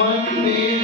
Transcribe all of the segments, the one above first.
name.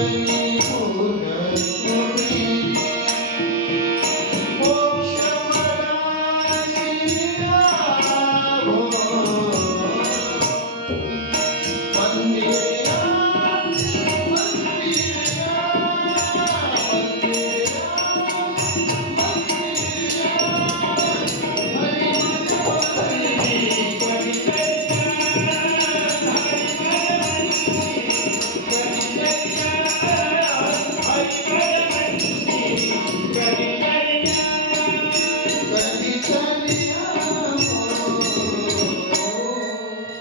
Oh,